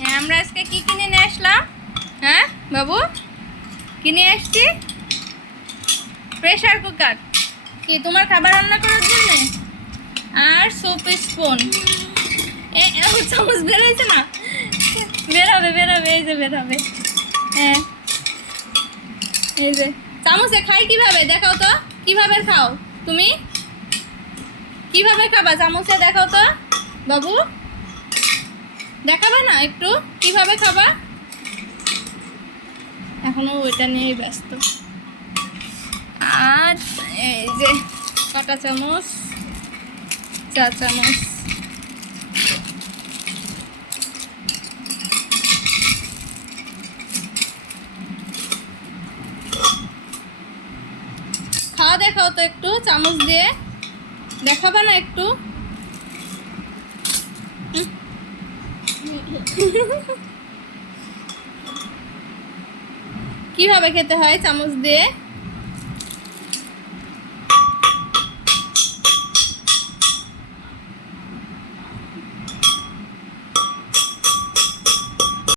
হ্যাঁ, আমরা আজকে কি কিনে নিয়ে আসলাম? হ্যাঁ বাবু, কিনে আসছি প্রেসার কুকার। কি তোমার খাবার রান্না করার জন্য? আর সুপ স্পুন। চামচ বেরোয়েছে না? বেরোবে বেরোবে, এই যে বেরোবে। হ্যাঁ, এই যে চামচে খাই কিভাবে দেখাও তো, কিভাবে খাও তুমি? কিভাবে খাবা চামচে দেখাও তো বাবু, দেখাবে না একটু কিভাবে খাবা? এখনো ওইটা নিয়েই ব্যস্ত। আর এই যে কাঁটা চামচ, চা চামচ। খাওয়া দেখাও তো একটু চামচ দিয়ে, দেখাবে না একটু? কিভাবে খেতে হয় চামচ দিয়ে?